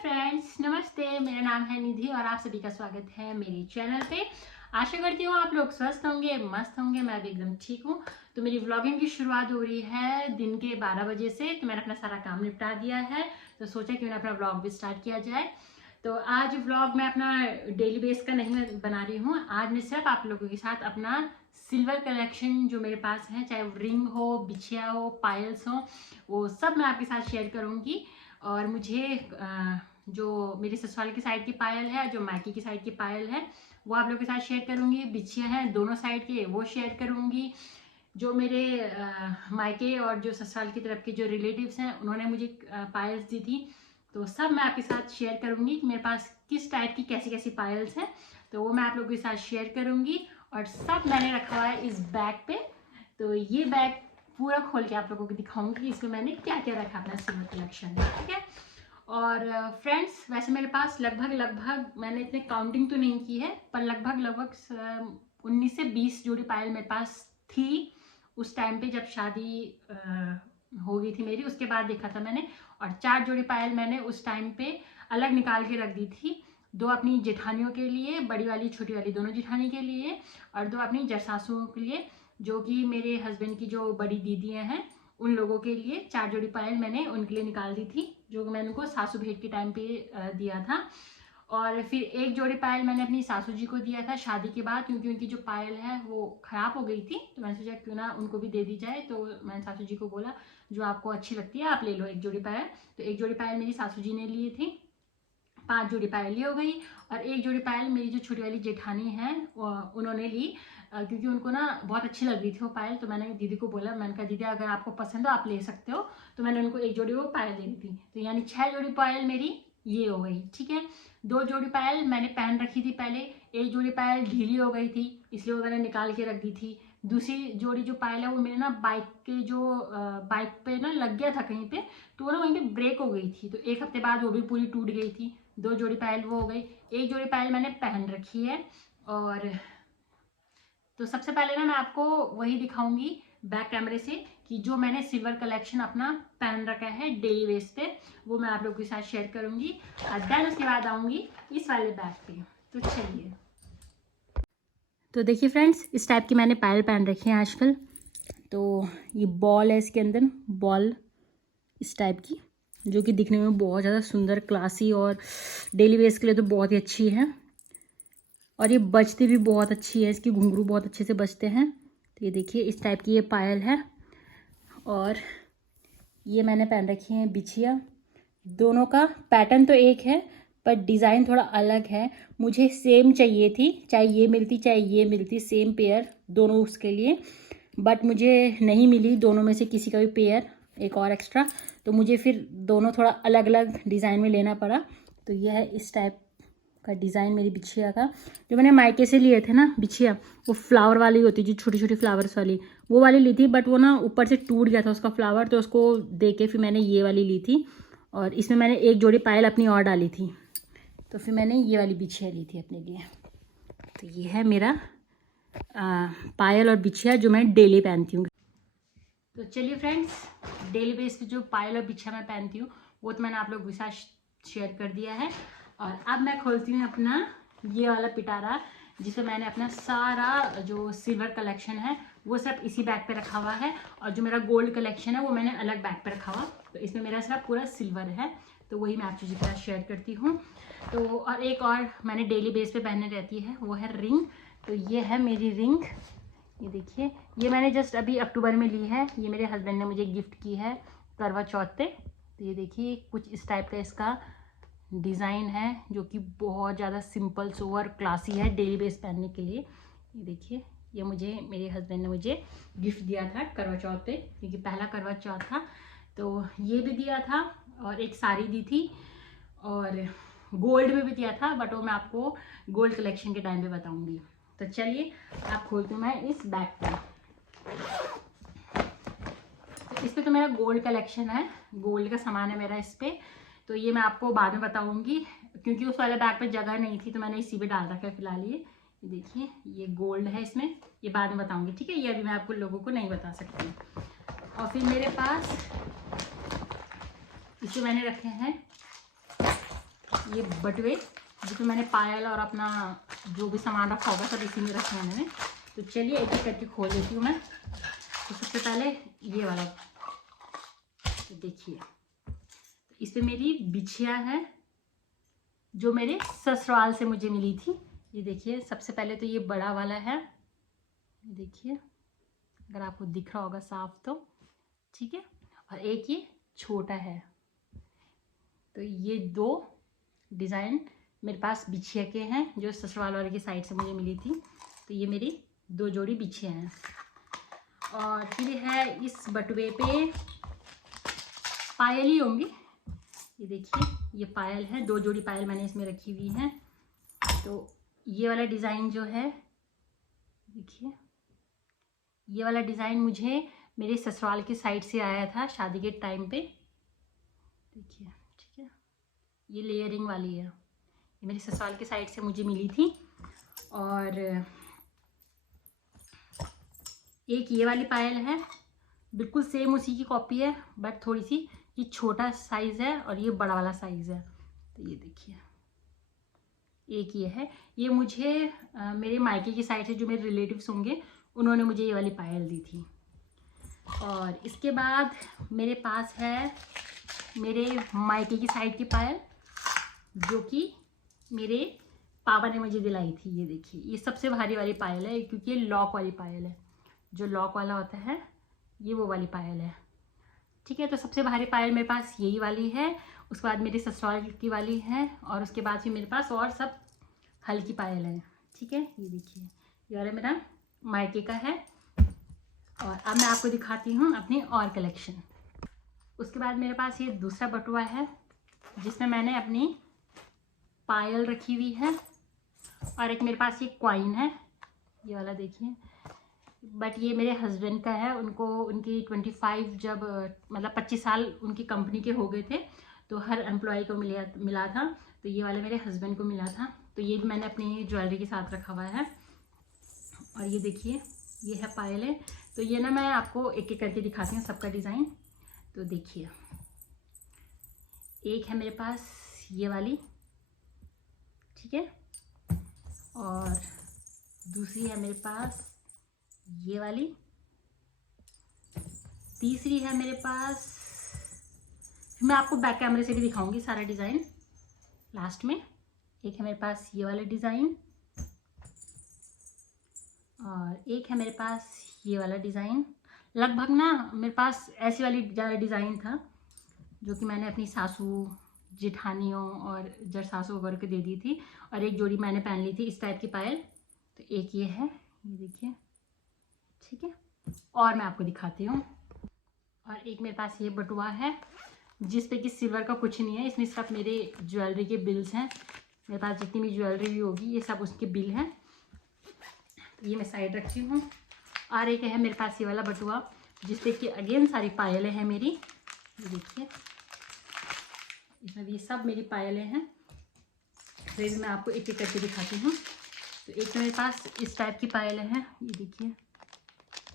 Friends, नमस्ते। मेरा नाम है निधि और आप सभी का स्वागत है मेरे चैनल पे। आशा करती हूँ आप लोग स्वस्थ होंगे, मस्त होंगे। मैं भी एकदम ठीक हूँ। तो मेरी व्लॉगिंग की शुरुआत हो रही है दिन के 12 बजे से। तो मैंने अपना सारा काम निपटा दिया है, तो सोचा कि मैं अपना व्लॉग भी स्टार्ट किया जाए। तो आज व्लॉग मैं अपना डेली बेस का नहीं बना रही हूँ। आज मैं सिर्फ आप लोगों के साथ अपना सिल्वर कलेक्शन जो मेरे पास है, चाहे वो रिंग हो, बिछिया हो, पायल्स हो, वो सब मैं आपके साथ शेयर करूँगी। और मुझे जो मेरी ससुराल की साइड की पायल है, जो मायके की साइड की पायल है, वो आप लोगों के साथ शेयर करूंगी। बिछिया हैं दोनों साइड के, वो शेयर करूंगी। जो मेरे मायके और जो ससुराल की तरफ के जो रिलेटिव्स हैं, उन्होंने मुझे पायल्स दी थी, तो सब मैं आपके साथ शेयर करूंगी कि मेरे पास किस टाइप की कैसी कैसी पायल्स हैं। तो वो मैं आप लोगों के साथ शेयर करूंगी। और सब मैंने रखा हुआ है इस बैग पे। तो ये बैग पूरा खोल के आप लोगों को दिखाऊंगी कि इसमें मैंने क्या क्या रखा अपना सिल्वर कलेक्शन में, ठीक है। और फ्रेंड्स, वैसे मेरे पास लगभग मैंने इतने काउंटिंग तो नहीं की है, पर लगभग 19 से 20 जोड़ी पायल मेरे पास थी उस टाइम पे जब शादी हो गई थी मेरी। उसके बाद देखा था मैंने, और 4 जोड़ी पायल मैंने उस टाइम पे अलग निकाल के रख दी थी। 2 अपनी जेठानियों के लिए, बड़ी वाली छोटी वाली दोनों जेठानी के लिए, और 2 अपनी जसासुओं के लिए, जो कि मेरे हस्बैंड की जो बड़ी दीदियाँ हैं, उन लोगों के लिए 4 जोड़ी पायल मैंने उनके लिए निकाल दी थी, जो मैंने उनको सासू भेंट के टाइम पे दिया था। और फिर 1 जोड़ी पायल मैंने अपनी सासू जी को दिया था शादी के बाद, क्योंकि उनकी जो पायल है वो खराब हो गई थी। तो मैंने सोचा क्यों ना उनको भी दे दी जाए। तो मैंने सासू जी को बोला, जो आपको अच्छी लगती है आप ले लो 1 जोड़ी पायल। तो 1 जोड़ी पायल मेरी सासू जी ने लिए थी, 5 जोड़ी पायल ली हो गई। और 1 जोड़ी पायल मेरी जो छोटी वाली जेठानी है उन्होंने ली, क्योंकि उनको ना बहुत अच्छी लग रही थी वो पायल। तो मैंने दीदी को बोला, मैंने कहा दीदी अगर आपको पसंद हो आप ले सकते हो। तो मैंने उनको 1 जोड़ी वो पायल दे दी थी। तो यानी 6 जोड़ी पायल मेरी ये हो गई, ठीक है। 2 जोड़ी पायल मैंने पहन रखी थी पहले। 1 जोड़ी पायल ढीली हो गई थी, इसलिए वो मैंने निकाल के रख दी थी। दूसरी जोड़ी जो पायल है वो मेरे ना बाइक के जो बाइक पे ना लग गया था कहीं पे, तो वो ना वहीं पे ब्रेक हो गई थी। तो 1 हफ्ते बाद वो भी पूरी टूट गई थी। 2 जोड़ी पायल वो हो गई। 1 जोड़ी पायल मैंने पहन रखी है। और तो सबसे पहले ना मैं आपको वही दिखाऊंगी बैक कैमरे से कि जो मैंने सिल्वर कलेक्शन अपना पहन रखा है डेली बेस पे, वो मैं आप लोगों के साथ शेयर करूंगी। और देन उसके बाद आऊंगी इस वाले बैग पे। तो चलिए, तो देखिए फ्रेंड्स, इस टाइप की मैंने पायल पहन रखी है आजकल। तो ये बॉल है, इसके अंदर बॉल इस टाइप की, जो कि दिखने में बहुत ज़्यादा सुंदर, क्लासी और डेली वेयर के लिए तो बहुत ही अच्छी है। और ये बजती भी बहुत अच्छी है, इसकी घुंघरू बहुत अच्छे से बजते हैं। तो ये देखिए इस टाइप की ये पायल है। और ये मैंने पहन रखी है बिछिया। दोनों का पैटर्न तो एक है, पर डिज़ाइन थोड़ा अलग है। मुझे सेम चाहिए थी, चाहे ये मिलती चाहे ये मिलती, सेम पेयर दोनों उसके लिए। बट मुझे नहीं मिली दोनों में से किसी का भी पेयर, एक और एक्स्ट्रा। तो मुझे फिर दोनों थोड़ा अलग अलग डिज़ाइन में लेना पड़ा। तो यह है इस टाइप का डिज़ाइन मेरी बिछिया का। जो मैंने मायके से लिए थे ना बिछिया, वो फ्लावर वाली होती, जो छोटी छोटी फ्लावर्स वाली, वो वाली ली थी। बट वो ना ऊपर से टूट गया था उसका फ्लावर, तो उसको दे के फिर मैंने ये वाली ली थी। और इसमें मैंने 1 जोड़ी पायल अपनी और डाली थी, तो फिर मैंने ये वाली बिछिया ली थी अपने लिए। तो ये है मेरा पायल और बिछिया जो मैं डेली पहनती हूँ। तो चलिए फ्रेंड्स, डेली बेस पे जो पायल और बिछिया मैं पहनती हूँ वो तो मैंने आप लोगों के साथ शेयर कर दिया है। और अब मैं खोलती हूँ अपना ये वाला पिटारा, जिसमें मैंने अपना सारा जो सिल्वर कलेक्शन है वो सब इसी बैग पे रखा हुआ है। और जो मेरा गोल्ड कलेक्शन है वो मैंने अलग बैग पे रखा हुआ। तो इसमें मेरा सिर्फ पूरा सिल्वर है, तो वही मैं आप चीज़ों के साथ शेयर करती हूँ। तो और एक और मैंने डेली बेस पे पहनने रहती है, वो है रिंग। तो ये है मेरी रिंग, ये देखिए। ये मैंने जस्ट अभी अक्टूबर में ली है। ये मेरे हस्बैंड ने मुझे गिफ्ट की है करवा चौथ पे। तो ये देखिए कुछ इस टाइप का इसका डिज़ाइन है, जो कि बहुत ज़्यादा सिंपल सोवर क्लासी है डेली बेस पहनने के लिए। ये देखिए, ये मुझे मेरे हस्बैंड ने मुझे गिफ्ट दिया था करवा चौथ पे, क्योंकि पहला करवा चौथ था। तो ये भी दिया था, और एक साड़ी दी थी, और गोल्ड में भी दिया था, बट वो मैं आपको गोल्ड कलेक्शन के टाइम पे बताऊंगी। तो चलिए आप खोलती हूँ मैं इस बैग पे। तो इस पे तो मेरा गोल्ड कलेक्शन है, गोल्ड का सामान है मेरा इस पे। तो ये मैं आपको बाद में बताऊंगी, क्योंकि उस वाले बैग पे जगह नहीं थी, तो मैंने इसी पे डाल रखा है फिलहाल। ये देखिए, ये गोल्ड है इसमें, ये बाद में बताऊंगी, ठीक है। ये अभी मैं आपको लोगों को नहीं बता सकती। और फिर मेरे पास इसमें मैंने रखे हैं ये बटुए जिसमें मैंने पायल और अपना जो भी सामान रखा होगा सब इसी में रखा है मैंने। तो चलिए एक एक करके खोल देती हूँ मैं। तो सबसे पहले ये वाला देखिए, इस पे मेरी बिछिया है जो मेरे ससुराल से मुझे मिली थी। ये देखिए, सबसे पहले तो ये बड़ा वाला है, ये देखिए अगर आपको दिख रहा होगा साफ तो, ठीक है। और एक ये छोटा है। तो ये दो डिज़ाइन मेरे पास बिछिया के हैं जो ससुराल वाले की साइड से मुझे मिली थी। तो ये मेरी 2 जोड़ी बिछिया हैं। और फिर है इस बटुए पे पायल ही होंगी। ये देखिए, ये पायल है, 2 जोड़ी पायल मैंने इसमें रखी हुई है। तो ये वाला डिज़ाइन जो है, देखिए ये वाला डिज़ाइन मुझे मेरे ससुराल की साइड से आया था शादी के टाइम पे। देखिए, ठीक है, ये लेयरिंग वाली है, ये मेरे ससुराल की साइड से मुझे मिली थी। और एक ये वाली पायल है, बिल्कुल सेम उसी की कॉपी है, बट थोड़ी सी ये छोटा साइज़ है और ये बड़ा वाला साइज़ है। तो ये देखिए, एक ये है, ये मुझे मेरे मायके की साइड से जो मेरे रिलेटिव्स होंगे उन्होंने मुझे ये वाली पायल दी थी। और इसके बाद मेरे पास है मेरे मायके की साइड की पायल जो कि मेरे पापा ने मुझे दिलाई थी। ये देखिए, ये सबसे भारी वाली पायल है क्योंकि ये लॉक वाली पायल है, जो लॉक वाला होता है ये वो वाली पायल है, ठीक है। तो सबसे भारी पायल मेरे पास यही वाली है, उसके बाद मेरे ससुराल की वाली है, और उसके बाद फिर मेरे पास और सब हल्की पायल है, ठीक है। ये देखिए, ये वाला मेरा मायके का है। और अब मैं आपको दिखाती हूँ अपनी और कलेक्शन। उसके बाद मेरे पास ये दूसरा बटुआ है जिसमें मैंने अपनी पायल रखी हुई है, और एक मेरे पास ये कॉइन है, ये वाला देखिए। बट ये मेरे हस्बैंड का है, उनको उनकी 25 जब मतलब 25 साल उनकी कंपनी के हो गए थे तो हर एम्प्लॉय को मिला था। तो ये वाला मेरे हस्बैंड को मिला था, तो ये भी मैंने अपनी ज्वेलरी के साथ रखा हुआ है। और ये देखिए, ये है पायल है। तो ये ना मैं आपको एक एक करके दिखाती हूँ सबका डिज़ाइन। तो देखिए, एक है मेरे पास ये वाली, ठीक है, और दूसरी है मेरे पास ये वाली, तीसरी है मेरे पास, मैं आपको बैक कैमरे से भी दिखाऊंगी सारा डिज़ाइन लास्ट में। एक है मेरे पास ये वाला डिज़ाइन, और एक है मेरे पास ये वाला डिज़ाइन। लगभग ना मेरे पास ऐसी वाली डिज़ाइन था जो कि मैंने अपनी सासू, जेठानियों और जड़ सासू वगैरह को दे दी थी, और एक जोड़ी मैंने पहन ली थी इस टाइप की पायल। तो एक ये है, ये देखिए, ठीक है। और मैं आपको दिखाती हूँ, और एक मेरे पास ये बटुआ है जिस पे कि सिल्वर का कुछ नहीं है, इसमें सब मेरे ज्वेलरी के बिल्स हैं। मेरे पास जितनी भी ज्वेलरी होगी ये सब उसके बिल हैं। ये मैं साइड रखती हूँ। और एक है मेरे पास ये वाला बटुआ जिस पे कि अगेन सारी पायलें हैं मेरी, ये देखिए, इसमें भी सब मेरी पायलें हैं। तो मैं आपको एक एक करके दिखाती हूँ। तो एक तो मेरे पास इस टाइप की पायलें हैं, ये देखिए,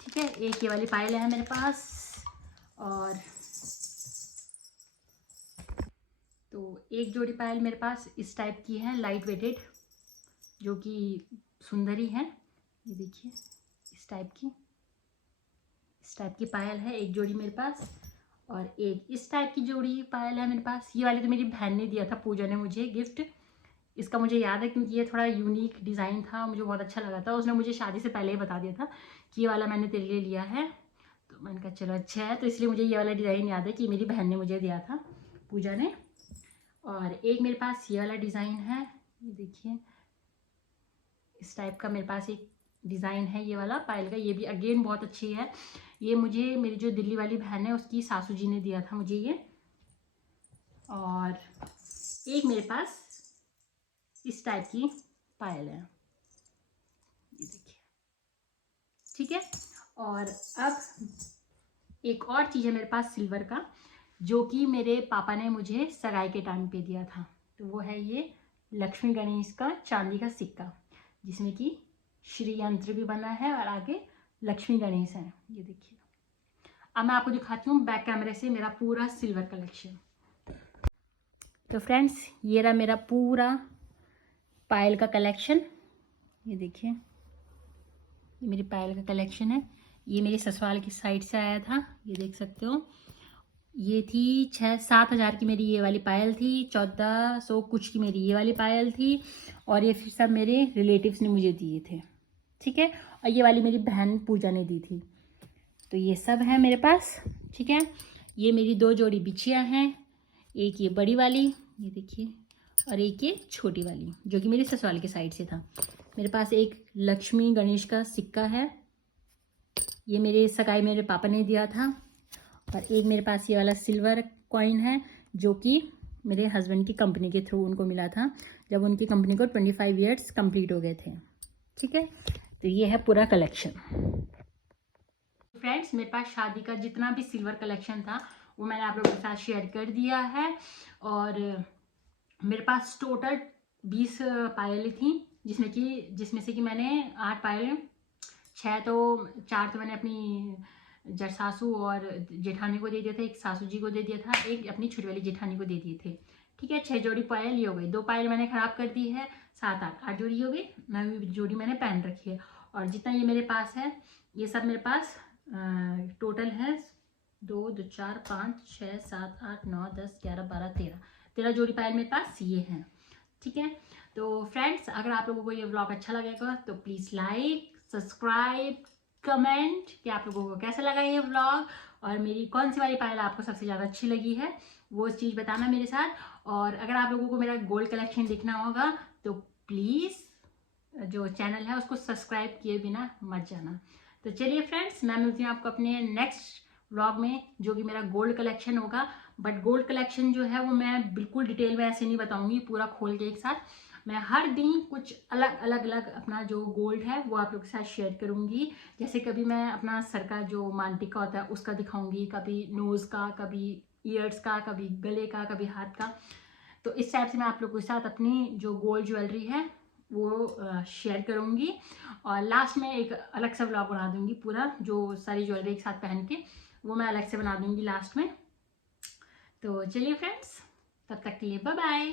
ठीक है। एक ये वाली पायलें हैं मेरे पास, और तो एक जोड़ी पायल मेरे पास इस टाइप की है, लाइट वेटेड, जो कि सुंदरी है। ये देखिए, इस टाइप की पायल है एक जोड़ी मेरे पास। और एक इस टाइप की जोड़ी पायल है मेरे पास। ये वाली तो मेरी बहन ने दिया था, पूजा ने मुझे गिफ्ट। इसका मुझे याद है क्योंकि ये थोड़ा यूनिक डिज़ाइन था, मुझे बहुत अच्छा लगा था। उसने मुझे शादी से पहले ही बता दिया था कि ये वाला मैंने तेरे लिए लिया है। तो मैंने कहा चलो अच्छा है, तो इसलिए मुझे ये वाला डिज़ाइन याद है कि मेरी बहन ने मुझे दिया था, पूजा ने। और एक मेरे पास ये वाला डिज़ाइन है, ये देखिए, इस टाइप का मेरे पास एक डिज़ाइन है ये वाला पायल का। ये भी अगेन बहुत अच्छी है। ये मुझे मेरी जो दिल्ली वाली बहन है उसकी सासू जी ने दिया था मुझे ये। और एक मेरे पास इस टाइप की पायल है, ये देखिए, ठीक है। और अब एक और चीज़ है मेरे पास सिल्वर का, जो कि मेरे पापा ने मुझे सगाई के टाइम पे दिया था। तो वो है ये लक्ष्मी गणेश का चांदी का सिक्का, जिसमें कि श्री यंत्र भी बना है और आगे लक्ष्मी गणेश है, ये देखिए। अब मैं आपको दिखाती हूँ बैक कैमरे से मेरा पूरा सिल्वर कलेक्शन। तो फ्रेंड्स ये रहा मेरा पूरा पायल का कलेक्शन। ये देखिए, ये मेरी पायल का कलेक्शन है। ये मेरे ससुराल की साइड से आया था, ये देख सकते हो। ये थी 6-7 हज़ार की मेरी ये वाली पायल थी, 1400 कुछ की मेरी ये वाली पायल थी, और ये फिर सब मेरे रिलेटिव्स ने मुझे दिए थे, ठीक है। और ये वाली मेरी बहन पूजा ने दी थी। तो ये सब है मेरे पास, ठीक है। ये मेरी 2 जोड़ी बिछियाँ हैं, एक ये बड़ी वाली, ये देखिए, और एक ये छोटी वाली जो कि मेरी ससुराल के साइड से था। मेरे पास एक लक्ष्मी गणेश का सिक्का है, ये मेरे सगाई मेरे पापा ने दिया था। और एक मेरे पास ये वाला सिल्वर कॉइन है जो कि मेरे हस्बैंड की कंपनी के थ्रू उनको मिला था, जब उनकी कंपनी को 25 ईयर्स कंप्लीट हो गए थे, ठीक है। तो ये है पूरा कलेक्शन। फ्रेंड्स मेरे पास शादी का जितना भी सिल्वर कलेक्शन था वो मैंने आप लोगों के साथ शेयर कर दिया है। और मेरे पास टोटल 20 पायलें थी, जिसमें से कि मैंने 8 पायलें, 4 तो मैंने अपनी सासू और जेठानी को दे दिया था, एक सासू जी को दे दिया था, एक अपनी छोटी वाली जेठानी को दे दिए थे, ठीक है। 6 जोड़ी पायल ये हो गई। 2 पायल मैंने ख़राब कर दी है, 7-8 जोड़ी हो गई, नवी जोड़ी मैंने पहन रखी है। और जितना ये मेरे पास है ये सब मेरे पास टोटल है 2, 2, 4, 5, 6, 7, 8, 9, 10, 11, 12, 13 जोड़ी पायल मेरे पास ये हैं, ठीक है। तो फ्रेंड्स अगर आप लोगों को ये व्लॉग अच्छा लगेगा तो प्लीज़ लाइक, सब्सक्राइब, कमेंट कि आप लोगों को कैसा लगा ये व्लॉग, और मेरी कौन सी वाली पायल आपको सबसे ज़्यादा अच्छी लगी है वो चीज़ बताना मेरे साथ। और अगर आप लोगों को मेरा गोल्ड कलेक्शन देखना होगा तो प्लीज़ जो चैनल है उसको सब्सक्राइब किए बिना मत जाना। तो चलिए फ्रेंड्स, मैं मिलती हूँ आपको अपने नेक्स्ट व्लॉग में जो कि मेरा गोल्ड कलेक्शन होगा। बट गोल्ड कलेक्शन जो है वो मैं बिल्कुल डिटेल में ऐसे नहीं बताऊंगी पूरा खोल के एक साथ। मैं हर दिन कुछ अलग अलग अपना जो गोल्ड है वो आप लोग के साथ शेयर करूंगी। जैसे कभी मैं अपना सर का जो मांगटिका होता है उसका दिखाऊंगी, कभी नोज़ का, कभी ईयर्स का, कभी गले का, कभी हाथ का। तो इस टाइप से मैं आप लोगों के साथ अपनी जो गोल्ड ज्वेलरी है वो शेयर करूंगी। और लास्ट में एक अलग सा व्लॉग बना दूंगी पूरा, जो सारी ज्वेलरी एक साथ पहन के वो मैं अलग से बना दूंगी लास्ट में। तो चलिए फ्रेंड्स, तब तक के लिए बाय बाय।